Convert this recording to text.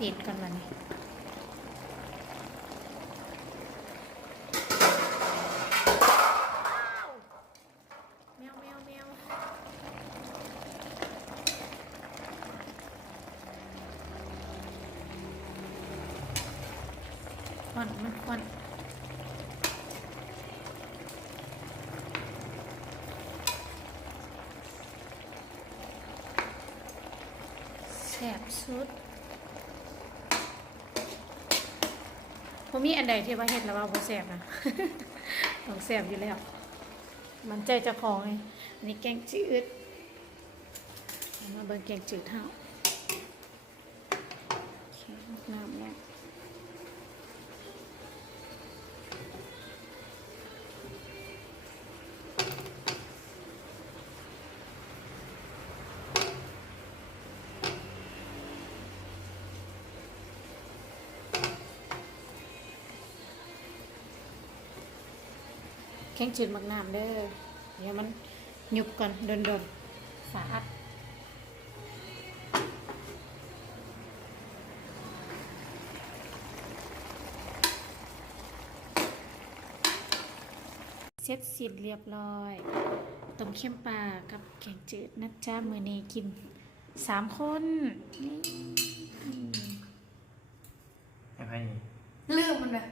ปิดก่อนวันนี้แมวแมวแมวควันมันควันแซ่บสุดผมมีอันใดที่ว่าเห็ดแล้วว่าบ่แซ่บนะ ต้องแซ่บอยู่แล้วมันใจเจ้าของไงอันนี้แกงจืดมาเบิ่งแกงจืดเฮาโอเคน้ำแล้วแกงจืดหมักน้ำเด้อเดี๋ยวมันหยุบก่อนโดนๆสะอาดเสร็จสิ้นเรียบร้อยต้มเค็มปลากับแกงจืดนะจ๊ะมื้อนี้กิน3 คนนี่ ให้ไพ่นี่ ลืมมันเลย